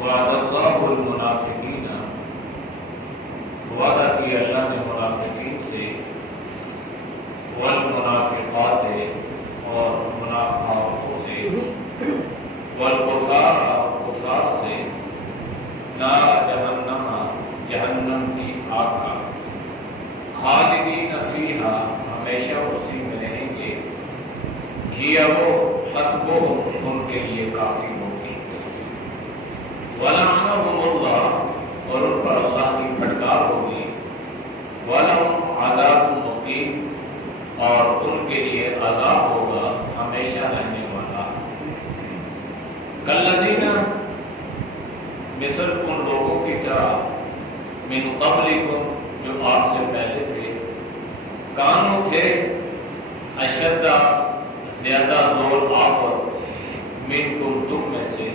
وعد اللہ المنافقین، وعدہ کیا اللہ نے منافقین سے، والمنافقات اور منافقہ عورتوں سے، والکفار اور کفار سے، نار جہنم، جہنم کی آگ کا، خالدین فیہا، ہمیشہ اسی میں رہیں گے، ہی وہ حسبہم، ان کے لیے کافی ہوگی، وَلَعَنَهُمُ اللَّهُ، اور ان پر اللہ کی پھٹکار ہوگی، وَلَهُمْ عَذَابٌ مُقِيمٌ، اور ان کے لیے عذاب ہوگا ہمیشہ رہنے والا، کالذین، مثل ان لوگوں کی طرح، من قبلکم، جو آپ سے پہلے تھے، کانوں تھے، اشد، زیادہ زور آور، منکم، تم میں سے،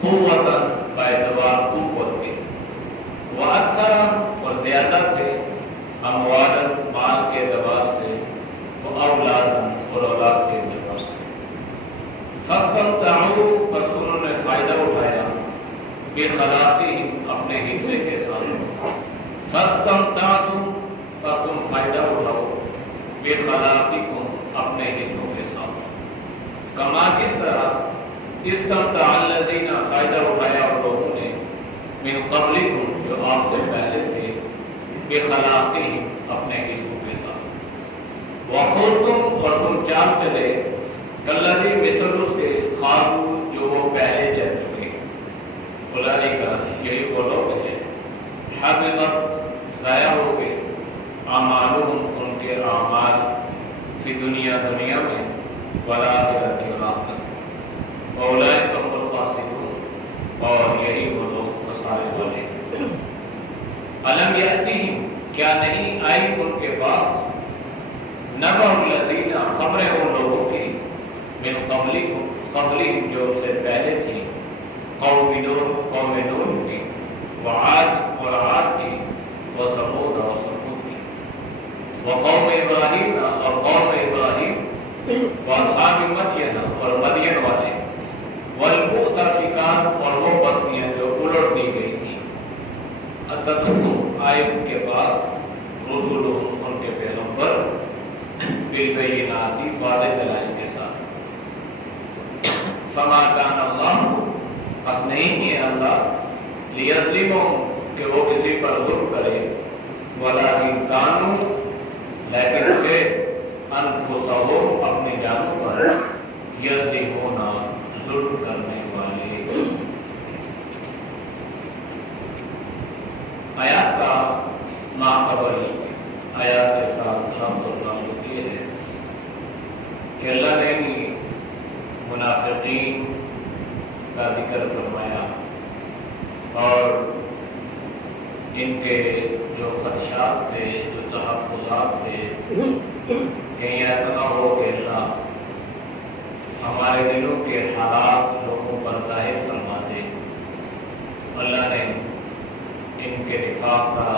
قوتاً، باعتبار قوت کے، واکثر، اور زیادہ تھے، اموالاً، مال کے اعتبار سے، واولاداً، اور اولاد کے اعتبار سے، فاستمتعوا، بس انہوں نے فائدہ اٹھایا، بخلاقہم، اپنے حصے کے ساتھ، فاستمتعتم، بس تم فائدہ اٹھاؤ، بخلاقکم، اپنے حصوں کے ساتھ، کما، کس طرح، استمتع الذین، فائدہ اٹھایا اور لوگوں نے، من قبلکم، جو آپ سے پہلے تھے، بخلاقہم، اپنے حصوں کے ساتھ، وخذتم، اور تم چال چلے، کالذی، مثل اس کے، خاضوا، جو وہ پہلے چل چکے، اولئک، یہی وہ لوگ ہیں، حبطت، ضائع ہو گئے، اعمالہم، ان کے اعمال، فی دنیا، دنیا میں، والآخرۃ، اور آخرت، واولئک هم الخاسرون، اور یہی وہ لوگ خسارے والے ہیں، الم یأتہم، کیا نہیں آئی ان کے پاس، نبأ الذین، خبریں ان لوگوں کی، من قبلہم، جو ان سے پہلے تھی، قوم نوح کی، وعاد، اور عاد کی، وثمود، اور ثمود کی، وقوم ابراہیم، اور قوم ابراہیم، واصحاب مدین، اور مدین والے، والمؤتفکات، اور وہ بستیاں جو الٹ دی گئی تھی، اتتہم، آئے ان کے پاس، رسولہم، ان کے پیغمبر، بالبینات، واضح دلائل کے ساتھ، فما کان اللہ، بس نہیں ہے اللہ، لیظلمہم، کہ وہ کسی پر ظلم کرے، ولکن کانوا، لیکن تھے، انفسہم، اپنی جانوں پر، یظلمون، ظلم کرنے والے۔ آیات کا ماقبل، آیات کے ساتھ تعلق یہ ہے کہ اللہ نے بھی منافقین کا ذکر فرمایا، اور ان کے جو خدشات تھے، جو تحفظات تھے، کہیں ایسا نہ ہو کہ اللہ ہمارے دلوں کے حالات لوگوں پر ظاہر فرما دے، اللہ نے ان کے نفاق کا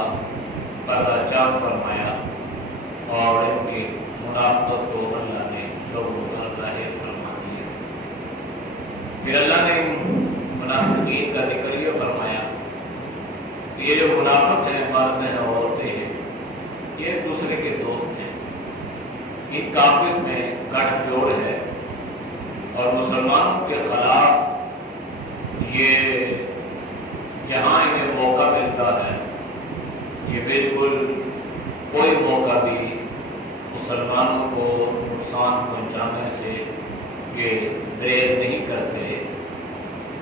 پردہ چاک فرمایا، اور ان کی منافقت کو اللہ نے لوگوں پر ظاہر فرما دیا۔ پھر اللہ نے منافقین کا ذکر یہ فرمایا کہ یہ جو منافق ہیں، مرد ہیں، عورتیں ہیں، یہ ایک دوسرے کے دوست ہیں، ان کا آپس میں گٹھ جوڑ ہے، اور مسلمانوں کے خلاف یہ جہاں انہیں موقع ملتا ہے، یہ بالکل کوئی موقع بھی مسلمانوں کو نقصان پہنچانے سے یہ دیر نہیں کرتے،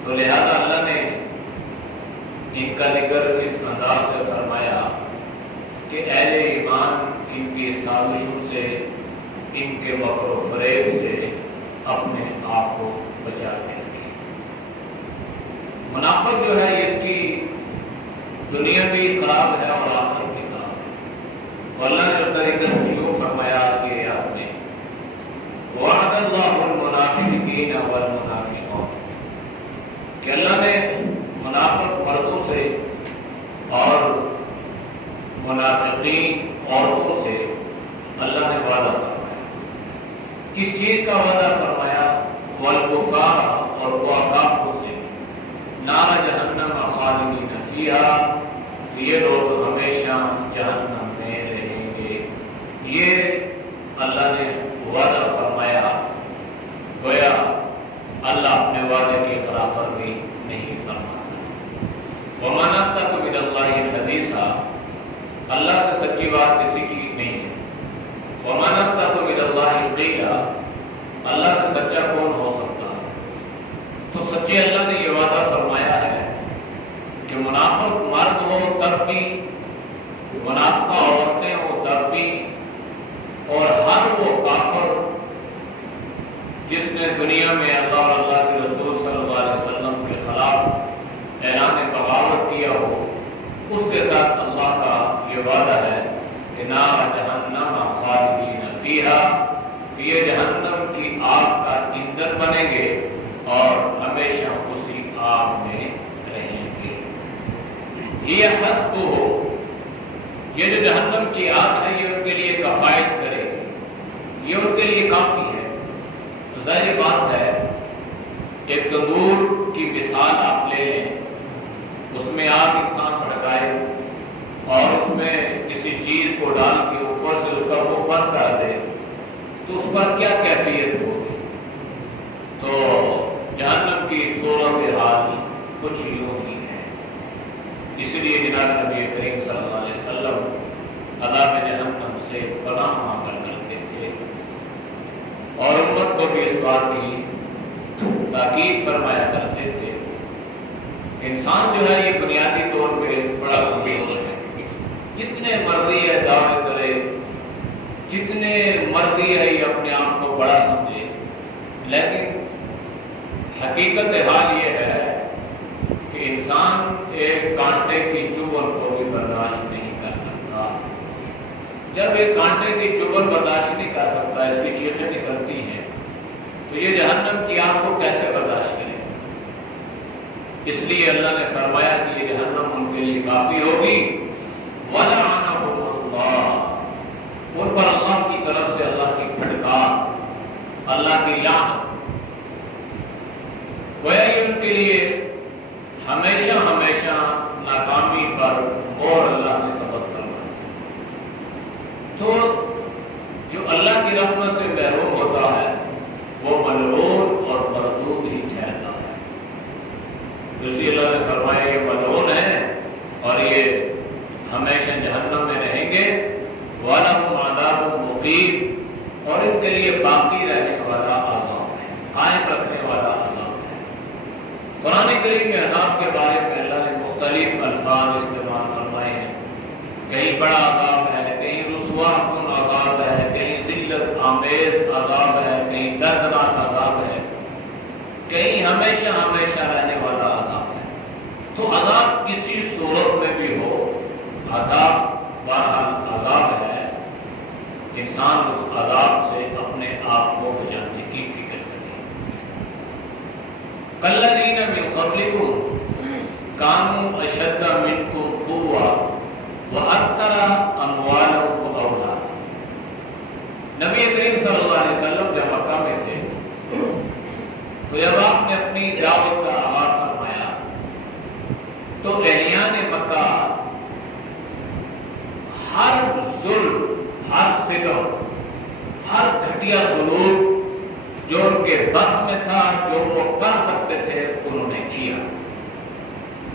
تو لہذا اللہ نے ان کا ذکر اس انداز سے فرمایا کہ اہل ایمان ان کی سازشوں سے، ان کے مکر و فریب سے اپنے آپ کو بچاتے ہیں۔ منافق جو ہے اس کی دنیا بھی خراب ہے اور آخرت بھی خراب ہے، اور اللہ نے اس کا ذکر یوں فرمایا آج کی آیات میں، وعد اللہ المنافقین والمنافقات، کہ اللہ نے منافق مردوں سے اور منافقین عورتوں سے اللہ نے وعدہ فرمایا۔ کس چیز کا وعدہ فرمایا؟ والکفار، اور کافروں سے، نار جہنم، یہ لوگ ہمیشہ جہنم میں رہیں گے۔ یہ اللہ نے وعدہ فرمایا، گویا اللہ اپنے وعدے کی خلاف ورزی نہیں فرماتا۔ وَمَنْ أَصْدَقُ مِنَ اللَّهِ حَدِيثًا، اللہ سے سچی بات کسی کی نہیں ہے۔ وَمَنْ أَصْدَقُ مِنَ اللَّهِ قِيلًا، اللہ سے سچا کون ہو سکتا ہے؟ تو سچے اللہ نے یہ وعدہ فرمایا ہے کہ منافق مرد ہو تب بھی، منافقہ عورتیں ہو تب بھی، اور ہر وہ کافر جس نے دنیا میں اللہ اور اللہ کے رسول صلی اللہ علیہ وسلم کے خلاف اعلان بغاوت کیا ہو، اس کے ساتھ اللہ کا یہ وعدہ ہے کہ نار جہنم خالدین فیہا، یہ جہنم کی آگ کا ایندھن بنیں گے اور ہمیشہ اسی آگ میں رہیں گے۔ یہ حسب ہو، یہ جو جہنم کی آگ ہے یہ ان کے لیے کفایت کرے گی، یہ ان کے لیے کافی ہے۔ ظاہر بات ہے، ایک تندور کی مثال آپ لے لیں، اس میں آگ انسان بھڑکائے اور اس میں کسی چیز کو ڈال کے اوپر سے اس کا منہ بند کر دے تو اس پر کیا کیفیت ہوگی؟ تو جہنم کی صورت حال کچھ یوں ہی ہے۔ اس لیے جناب نبی کریم صلی اللہ علیہ وسلم عذاب جہنم سے پناہ مانگا کرتے تھے، اور امت کو بھی اس بات کی تاکید فرمایا کرتے تھے۔ انسان جو ہے یہ بنیادی طور پہ بڑا کمزور ہے، جتنے مرضی ہے دعوے کرے، جتنے مرضی ہے یہ اپنے آپ کو بڑا سمجھے، لیکن حقیقت حال یہ ہے کہ انسان ایک کانٹے کی چبھن کو بھی برداشت نہیں کر سکتا۔ جب ایک کانٹے کی چبھن برداشت نہیں کر سکتا، اس کی چیخیں نکلتی ہیں، تو یہ جہنم کی آگ کو کیسے برداشت کرے؟ اس لیے اللہ نے فرمایا کہ یہ جہنم ان کے لیے کافی ہوگی۔ وَلَعَنَهُمُ اللَّهُ، ان پر اللہ کی طرف سے اللہ کی پھٹکار، اللہ کی لعنت، گویا یہ ان کے لیے ہمیشہ ہمیشہ ناکامی پر اور اللہ نے سبق فرمایا۔ تو جو اللہ کی رحمت سے محروم ہوتا ہے وہ ملعون اور مردود ہی ٹھہرتا ہے۔ اسی اللہ نے فرمایا یہ ملعون ہے اور یہ ہمیشہ جہنم میں رہیں گے۔ وَلَهُمْ عَذَابٌ مُقِيمٌ، اور ان کے لیے باقی رہنے والا عذاب ہے، قائم رکھنے والا عذاب ہے۔ قرآن کریم میں عذاب کے بارے میں اللہ نے مختلف الفاظ استعمال فرمائے ہیں، کہیں بڑا عذاب ہے، کہیں رسوا کن عذاب ہے، کہیں ذلت آمیز عذاب ہے، کہیں دردناک عذاب ہے، کہیں ہمیشہ ہمیشہ رہنے والا عذاب ہے۔ تو عذاب کسی صورت میں بھی ہو، عذاب بہرحال عذاب ہے، انسان اس عذاب سے اپنے آپ کو بچانے کی فکر کرے۔ کالذین من قبلکم کانوا اشد منکم قوۃ واکثر اموالا واولادا۔ نبی کریم صلی اللہ علیہ وسلم جب مکہ میں تھے تو جب آپ نے اپنی دعوت کا آغاز فرمایا تو اہلیان مکہ ہر ظلم، ہر ستم، ہر گھٹیا سلوک جو ان کے بس میں تھا، جو وہ کر سکتے تھے، انہوں نے کیا۔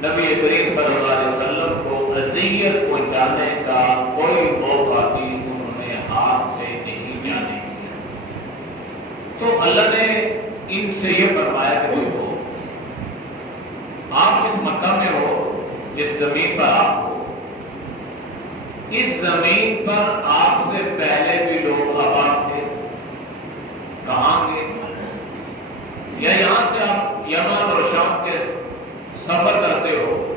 نبی کریم صلی اللہ علیہ وسلم کو اذیت پہنچانے کا کوئی موقع بھی انہوں نے ہاتھ سے نہیں جانے دیا۔ تو اللہ نے ان سے یہ فرمایا کہ دیکھو، آپ اس مکہ میں ہو جس زمین پر آپ ہو، اس زمین پر آپ سے پہلے بھی لوگ آباد تھے، کہاں گے؟ یا یہاں سے آپ یمن اور شام کے سفر کرتے ہو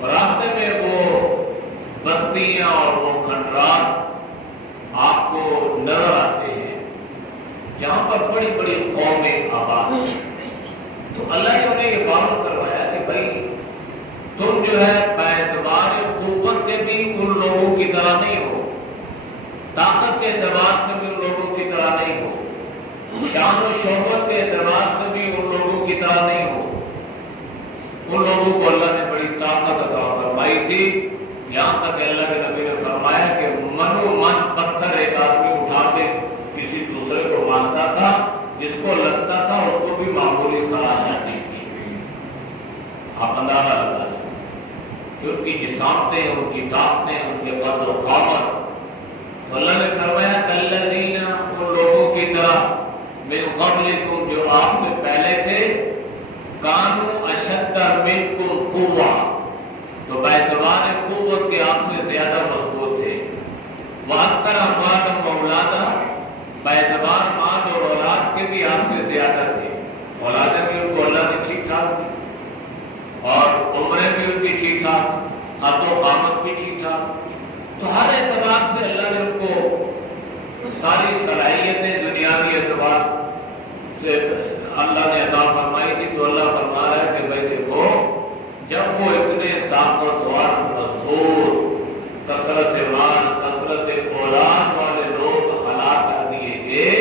اور راستے میں وہ بستیاں اور وہ کھنڈرات آپ کو نظر آتے ہیں جہاں پر بڑی بڑی قومیں آباد ہیں۔ تو اللہ نے انہیں یہ بات کروایا کہ بھائی تم جو ہے باعتبار قوت کے بھی ان لوگوں کی طرح نہیں ہو، طاقت کے اعتبار سے بھی ان لوگوں کی طرح نہیں ہو، شان و شوکت کے اعتبار سے بھی ان لوگوں کی طرح نہیں ہو۔ ان لوگوں کو اللہ نے بڑی طاقت عطا فرمائی تھی، یہاں تک کہ اللہ کے نبی نے فرمایا کہ منو من پتھر ایک آدمی اٹھا کے کسی دوسرے کو مارتا تھا، جس کو لگتا تھا اس کو بھی معمولی خراش آتی تھی۔ آپ اندازہ لگا لیں کہ ان کی جسامتیں، ان کی طاقتیں، ان کے قد و قامت۔ تو اللہ نے فرمایا کالذین، ان لوگوں کی طرح، من قبلکم، جو آپ سے پہلے تھے، کانوا اشد منکم قوہ، تو باعتبار قوت کے آپ سے زیادہ مضبوط تھے، واکثر اموالا و اولادا، باعتبار مال اور اولاد کے بھی آپ سے زیادہ تھے، اولادیں بھی ان کو اللہ نے ٹھیک ٹھاک دی اور عمریں بھی ان کی ٹھیک ٹھاک، قد و قامت بھی ٹھیک ٹھاک۔ تو ہر اعتبار سے اللہ نے ان کو ساری صلاحیتیں دنیاوی اعتبار سے اللہ نے عطا فرمائی تھی۔ تو اللہ فرما رہا ہے کہ بھائی دیکھو، جب وہ اتنے طاقتور، مضبوط، کثرت مال، کثرت اولاد والے لوگ ہلاک کر دیے گئے،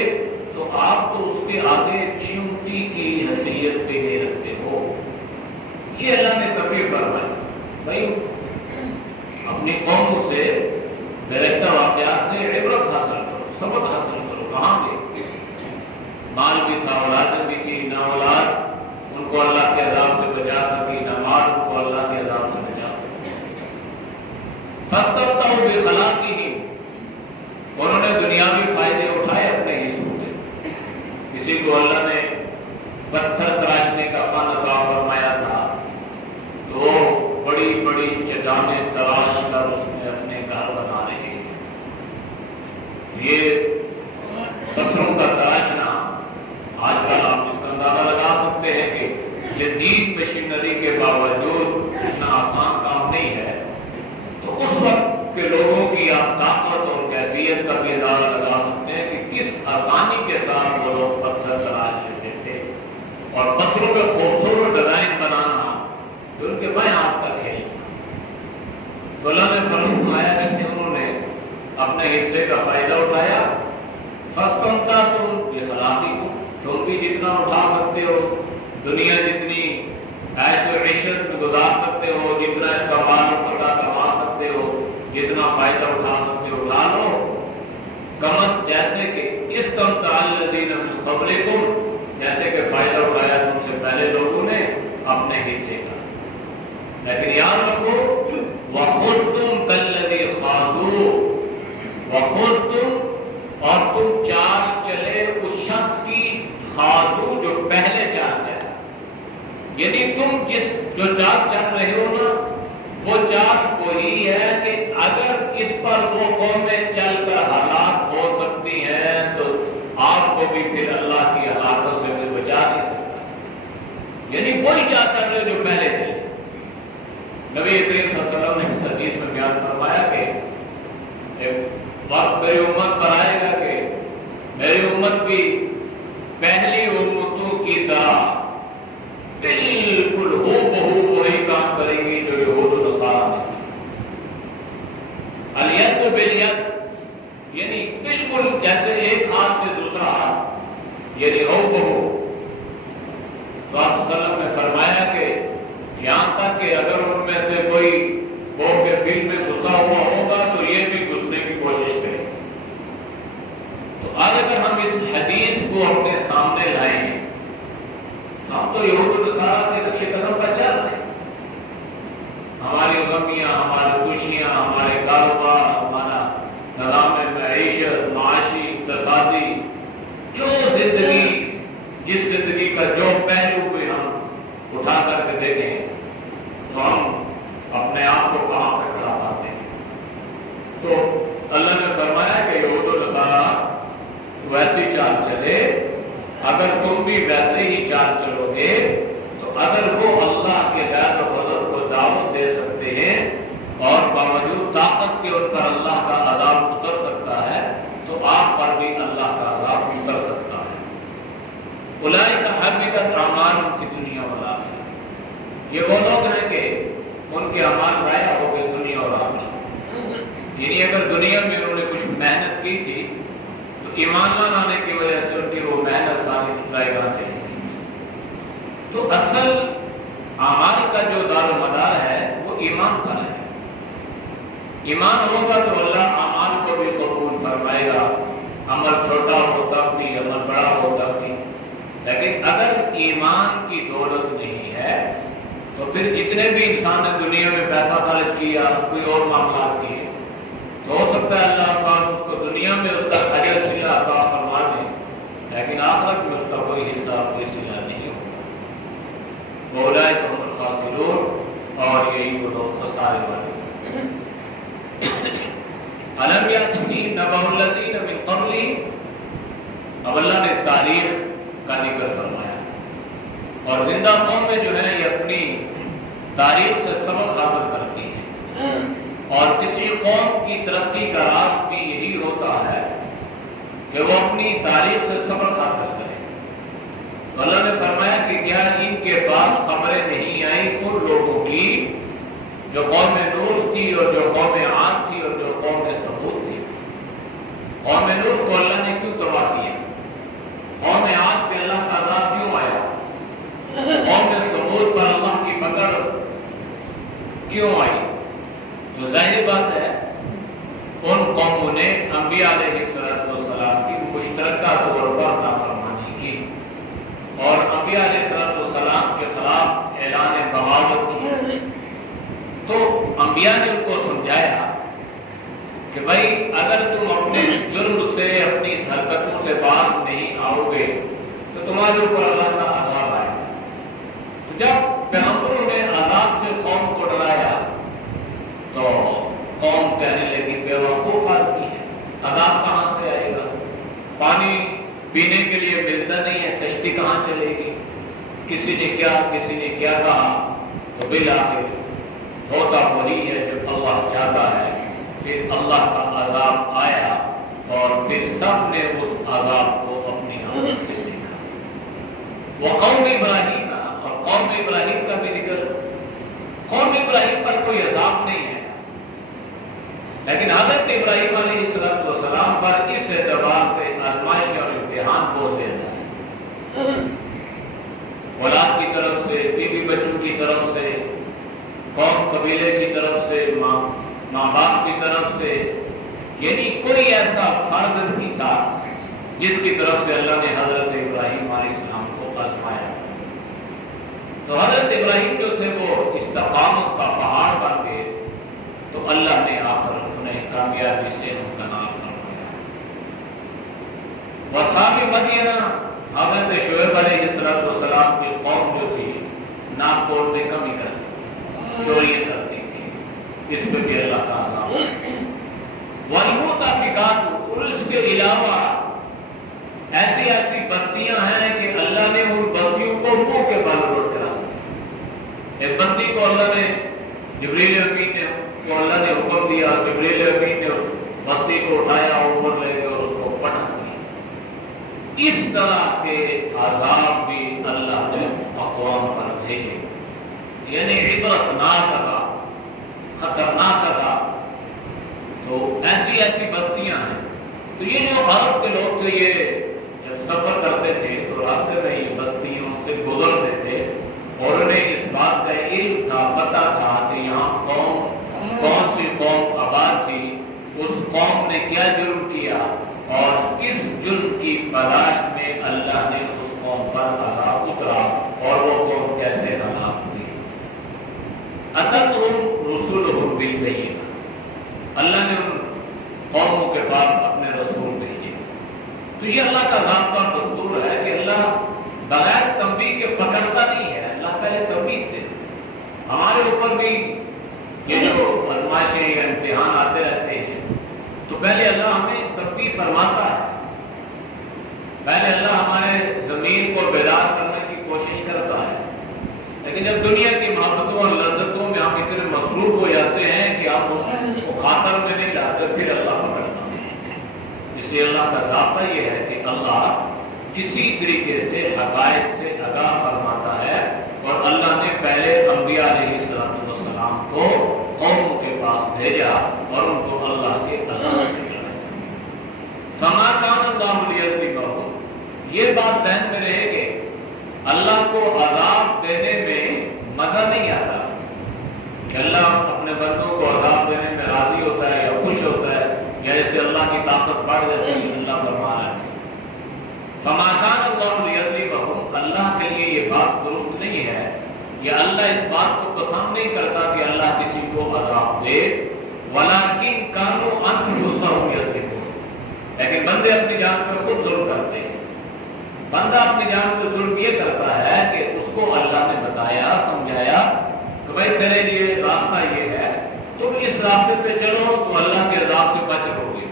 تو آپ تو اس کے آگے چیونٹی کی حیثیت بھی نہیں رکھتے ہو۔ یہ اللہ نے تبھی فرمایا بھائی اپنی قوم سے گزشتہ واقعات سے عبرت حاصل کرو، سبق حاصل کرو۔ کہاں گئے؟ مال بھی تھا، اولادیں بھی تھی، نہ اولاد ان کو اللہ کے عذاب سے بچا سکی، نہ مال ان کو اللہ کے عذاب سے بچا سکی۔ فاستمتعوا بخلاقہم، انہوں نے دنیاوی فائدے اٹھائے اپنے حصوں میں۔ کسی کو اللہ نے پتھر تراشنے کا فن عطا فرمایا تھا، تو وہ بڑی بڑی چٹانیں تراش کر اس میں اپنے گھر بنا رہے ہیں۔ یہ پتھروں کا تراشنا آج کل آپ اس کا اندازہ لگا سکتے ہیں کہ جدید مشینری کے باوجود اتنا آسان کام نہیں ہے۔ تو اس وقت کے لوگوں کی آپ طاقت اور کیفیت کا بھی اندازہ لگا سکتے ہیں کہ کس آسانی کے ساتھ وہ لوگ پتھر تراش لیتے تھے، اور پتھروں میں خوبصورت ڈیزائن بنانا تو ان کے بائیں ہاتھ کا کھیل۔ تو اللہ نے فرمایا کہ انہوں نے اپنے حصے کا فائدہ اٹھایا۔ فاستمتعتم بخلاقکم، تم بھی جتنا اٹھا سکتے ہو، دنیا جتنی عیش و عشرت میں گزار سکتے ہو، جتنا اس کا مال پتہ کروا سکتے ہو، جتنا فائدہ اٹھا سکتے ہو اٹھا لو۔ کمس، جیسے کہ استمتع الذین من قبلکم، جیسے کہ فائدہ اٹھایا تم سے پہلے لوگوں نے اپنے حصے کا۔ لیکن یاد رکھو وَخُذْتُمْ كَالَّذِي خَاضُوا، وَخُذْتُمْ، اور تم چال چلے اس شخص کی، خاضو، جو پہلے چال چلا، یعنی تم جو چال چل رہے ہو نا، وہ چال وہی ہے کہ اگر اس پر وہ قومیں چل کر ہلاک ہو سکتی ہیں تو آپ کو بھی پھر اللہ کی ہلاکت سے کوئی بچا نہیں سکتا۔ یعنی وہی چال چل رہے جو پہلے تھے۔ نبی کریم صلی اللہ علیہ وسلم نے حدیث میں بیان فرمایا کہ ایک وقت میری امت پر آئے گا کہ میری امت بھی پہلی امتوں کی طرح بالکل ہو بہو وہی کام کرے گی جو یہود و نصارہ نے کیا۔ الید بالید، یعنی بالکل جیسے ایک ہاتھ سے دوسرا ہاتھ، یعنی ہو بہو۔ تو آپ صلی اللہ علیہ وسلم نے فرمایا کہ یہاں تک کہ اگر ان میں سے کوئی وہ کے دل میں گھسا ہوا ہوگا تو یہ بھی گھسنے کی کوشش کرے۔ تو آج اگر ہم اس حدیث کو اپنے سامنے لائیں گے، ہم تو یہود و نصارہ کے نقش قدم پر چل رہے ہیں۔ ہماری غمیاں، ہماری خوشیاں، ہمارے کاروبار، ہمارا نظام معیشت، معاشی، اقتصادی، جو زندگی، جس زندگی کا جو پہلو پہ ہم اٹھا کر کے دیکھیں تو ہم اپنے آپ کو کہاں پہ کھڑا پاتے ہیں۔ تو اللہ نے فرمایا کہ یہود و نصارہ ویسی چال چلے، اگر تم بھی ویسے ہی چال چلو گے تو اگر وہ اللہ کے دین و غضب کو دعوت دے سکتے ہیں اور باوجود طاقت کے ان پر اللہ کا عذاب اتر سکتا ہے تو آپ پر بھی اللہ کا عذاب اتر سکتا ہے۔ اولئک حبطت اعمالہم فی الدنیا والآخرہ، یہ وہ لوگ ہیں کہ ان کے اعمال ضائع ہو گئے دنیا اور آخرت۔ یعنی اگر دنیا میں انہوں نے کچھ محنت کی تھی تو ایمان نہ آنے کی وجہ سے ان کی وہ محنت ساری ضائع ہو گئی۔ تو اصل اعمال کا جو دار و مدار ہے وہ ایمان پر ہے۔ ایمان ہوگا تو اللہ اعمال کو بھی قبول فرمائے گا، عمل چھوٹا ہو تب بھی، عمل بڑا ہو تب بھی۔ لیکن اگر ایمان کی دولت نہیں ہے تو پھر جتنے بھی انسان نے دنیا میں پیسہ خرچ کیا، کوئی اور معاملات کیے، تو ہو سکتا ہے اللہ پاک اس کو دنیا میں اس کا اجر صلہ عطا فرما دے، لیکن آخرت میں اس کا کوئی حصہ، کوئی صلہ نہیں ہوگا۔ اولئک هم الخاسرون، اور یہی وہ لوگ خسارے والے۔ الم یأتہم نبأ الذین من قبلہم، اب اللہ نے تاریخ کا ذکر فرمایا، اور زندہ قومیں جو ہیں یہ اپنی تاریخ سے سبق حاصل کرتی ہیں، اور کسی قوم کی ترقی کا راز بھی یہی ہوتا ہے کہ وہ اپنی تاریخ سے سبق حاصل کرے۔ تو اللہ نے فرمایا کہ کیا ان کے پاس خبریں نہیں آئیں ان لوگوں کی جو قوم نوح تھی، اور جو قوم عاد تھی، اور جو قوم ثمود تھی۔ قوم نوح کو اللہ نے کیوں تباہ کیا؟ قوم عاد پہ اللہ کا عذاب کیوں آیا؟ قوم ثمود پر اللہ کی پکڑ کیوں آئی؟ تو ظاہر بات ہے ان قوموں نے انبیاء علیہ السلام کی مشترکہ طور پر نافرمانی کی، اور انبیاء علیہ السلام کے خلاف اعلان بغاوت کی۔ تو انبیاء نے ان کو سمجھایا کہ بھائی اگر تم اپنے جرم سے، اپنی اس حرکتوں سے باز نہیں آؤ گے تو تمہارے اوپر اللہ کا عذاب آئے گا۔ جب پیغمبروں نے عذاب سے قوم کو ڈرایا تو قوم کہنے لگی بے وقوف آدمی ہے، عذاب کہاں سے آئے گا؟ پانی پینے کے لیے ملتا نہیں ہے، کشتی کہاں چلے گی؟ کسی نے کیا کہا، تو بالآخر ہوتا وہی ہے جو اللہ چاہتا ہے کہ اللہ کا عذاب آیا، اور پھر سب نے اس عذاب کو اپنی آنکھوں سے دیکھا۔ وقوم ابراہیم، اور قوم ابراہیم کا بھی ذکر۔ قوم ابراہیم پر کوئی عذاب نہیں ہے، لیکن حضرت ابراہیم علیہ السلام پر اس اعتبار سے آزمائش اور امتحان بہت زیادہ ہے۔ اولاد کی طرف سے، بیوی بچوں کی طرف سے، قوم قبیلے کی طرف سے، ماں باپ کی طرف سے، یعنی کوئی ایسا فرد نہیں تھا جس کی طرف سے اللہ نے حضرت ابراہیم علیہ السلام کو آزمایا۔ تو حضرت ابراہیم جو تھے وہ استقامت کا پہاڑ بن گئے، تو اللہ نے آخر انہیں کامیابی سے ممکنہ فرمایا۔ واصحاب مدینہ، حضرت شعیب علیہ السلام کی قوم جو تھی ناپ توڑ میں کمی کرتی، چوریاں کرتی تھی، اس پہ بھی اللہ کا عذاب۔ والمؤتفقات، اور اس کے علاوہ ایسی بستیاں ہیں کہ اللہ نے ان بستیوں کو منہ کے بل روٹ کرا دیا۔ ایک بستی کو اللہ نے جبریل امین کو اللہ نے حکم دیا، جبریل امین نے اس بستی کو اٹھایا، اوپر لے کے اور اس کو پٹا دیا۔ اس طرح کے عذاب بھی اللہ نے اقوام پر بھیجے، یعنی عبرتناک عذاب، خطرناک عذاب۔ تو ایسی بستیاں ہیں۔ تو یہ جو عرب کے لوگ تھے، یہ جب سفر کرتے تھے تو راستے میں یہ بستیوں سے گزرتے تھے، اور انہیں اس بات کا علم تھا، پتہ تھا کہ یہاں کون سی قوم آباد تھی، اس قوم نے کیا جرم کیا، اور اس جرم کی تلاش میں اللہ نے اس قوم پر عذاب اترا، اور وہ قوم کیسے ہلاک ہوئی۔ اتتہم رسلہم بالبینات، اللہ نے ان قوموں کے پاس اپنے رسول بھیجے۔ تو یہ اللہ کا ضابطہ دستور ہے کہ اللہ بغیر تنبیہ کے پکڑتا نہیں ہے، اللہ پہلے تنبیہ دے۔ ہمارے اوپر بھی یہ جو آزمائشیں یا امتحان آتے رہتے ہیں تو پہلے اللہ ہمیں تنبیہ فرماتا ہے، پہلے اللہ ہمارے زمین کو بیدار کرنے کی کوشش کرتا ہے، لیکن جب دنیا کی محبتوں اور لذتوں میں ہم اتنے مصروف ہو جاتے ہیں کہ ہم اس کو خاطر میں نہیں لاتے، پھر اللہ پکڑتا ہے۔ اس لیے اللہ کا ضابطہ یہ ہے کہ اللہ کسی طریقے سے حقائق سے آگاہ فرماتا ہے، اور اللہ نے پہلے انبیاء علیہ السلام کو قوموں کے پاس بھیجا اور ان کو اللہ کے عذاب سے ڈرایا۔ فما کان اللہ لیظلمہم، یہ بات ذہن میں رہے کہ اللہ کو عذاب دینے میں مزہ نہیں آتا، کہ اللہ اپنے بندوں کو عذاب دینے میں راضی ہوتا طاقت بڑھ جاتی ہے. اللہ فرما رہا ہے فما کان اللہ لیظلمہم، اللہ کے لیے یہ بات درست نہیں ہے، یہ اللہ اس بات کو پسند نہیں کرتا کہ اللہ کسی کو عذاب دے. ولکن کانوا انفسہم یظلمون، لیکن بندے اپنی جان پر خود ظلم کرتے ہیں. بندہ اپنی جان پر ظلم یہ کرتا ہے کہ اس کو اللہ نے بتایا سمجھایا کہ بھائی تیرے لیے راستہ یہ ہے، تم اس راستے پہ چلو تو اللہ کے عذاب سے بچ رہو گے،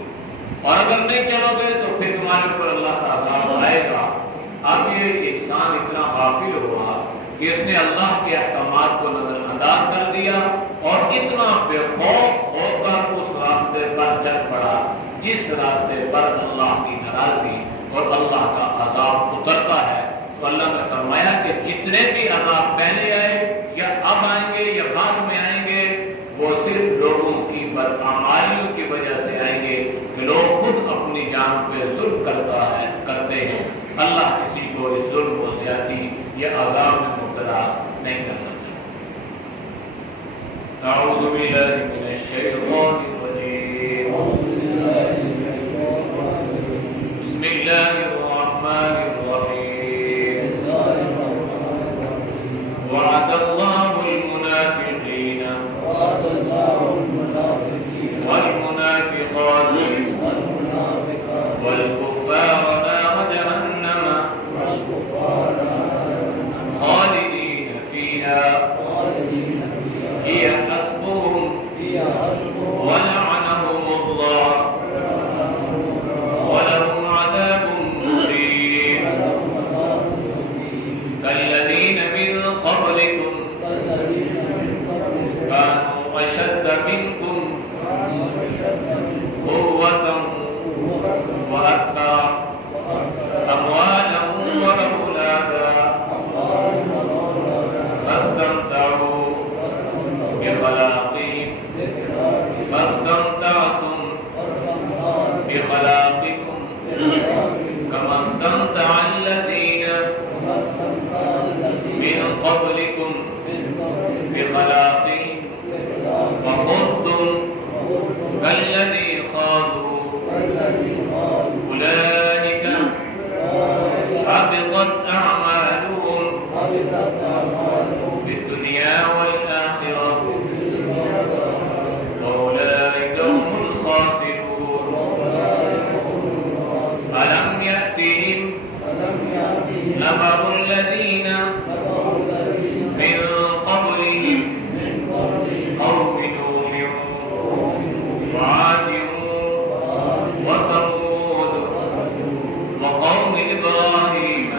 اور اگر نہیں چلو گے تو پھر تمہارے اوپر اللہ کا عذاب آئے گا. اب یہ انسان اتنا غافل ہوا کہ اس نے اللہ کے احکامات کو نظر انداز کر دیا اور اتنا بے خوف ہو کر اس راستے پر چل پڑا جس راستے پر اللہ کی ناراضگی اور اللہ کا عذاب اترتا ہے. تو اللہ نے فرمایا کہ جتنے بھی عذاب پہلے آئے یا اب آئیں گے یا بعد میں آئیں گے، وہ صرف لوگوں کی بدعمالیوں کی وجہ سے آئیں گے کہ لوگ خود اپنی جان پہ ظلم کرتے ہیں. اللہ کسی کو اس ظلم و زیادتی یا عذاب میں مبتلا نہیں کرنا چاہیے. اعوذ باللہ من الشیطان الرجیم. بسم اللہ الرحمن الرحیم. وعد اللہ المنافقین والمنافقات والكفار نار جهنم خالدين فيها هي حسبهم ولعنهم الله ولهم عذاب مقيم كالذين من قبلكم كانوا أشد منكم قوة وأكثر أموالا وأولادا فاستمتعوا بخلاقهم فاستمتعتم بخلاقكم كما استمتع الذين من قبلكم بخلاقهم وخذتم كالذي خاضوا أولئك حبطت أعمالهم في الدنيا والآخرة وأولئك هم الخاسرون. ألم يأتهم نبأ الذين من قبلهم قوم نوح وعاد وثمود وقوم إبراهيم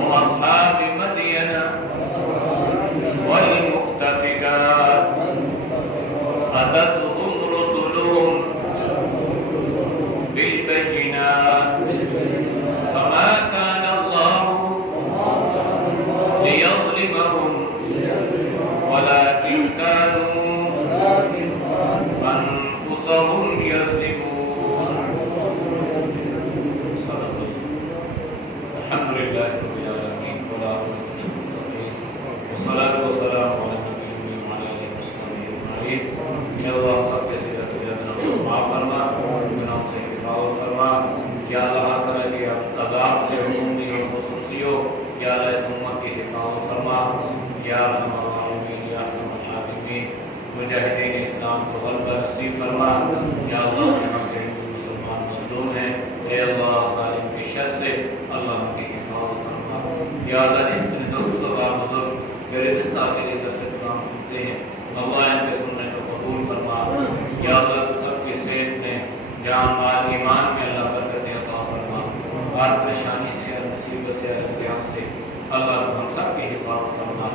وأصحاب مدين والمؤتفكات أتتهم رسلهم بالبينات فما كان الله ليظلمهم ولكن كانوا أنفسهم يظلمون. صدق الحمد لله رب العالمين والصلاة والسلام على نبينا وعلى آله وصحبه أجمعين. یا اللہ سب کے سیرت کو معاف فرما، گناہوں سے حفاظت فرما. یا اللہ ہر طرح کے عذاب سے عمومی اور خصوصی ہو، یا اللہ اس امت کی حفاظت فرما. یا ارحم الراحمین یا ارحم الراحمین، مجاہدین اسلام کو غلبہ نصیب فرما. یا اللہ یہاں کے مسلمان مظلوم ہیں، اے اللہ ظالم کی شر سے اللہ ان کی حفاظت فرما. یا اللہ جتنے دوست و بزرگ میرے خطا کے لیے درس قرآن سنتے ہیں، اللہ ان کے سننے کو قبول فرما. یا اللہ تو سب کی صحت میں جان مال ایمان میں اللہ برکتیں عطا فرما. ہر پریشانی سے ہر مصیبت سے ہر امتحان سے اللہ تو ہم سب کی حفاظت فرما،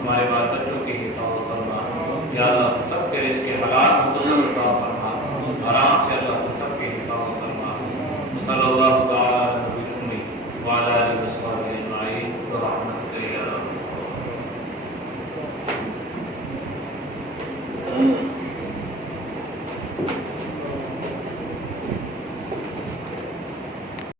ہمارے بال بچوں کی حفاظت فرما. یا اللہ تو سب کے رزق حلال میں وسعت عطا فرما، آرام سے اللہ تو سب کی حفاظت فرما. صلی اللہ تعالی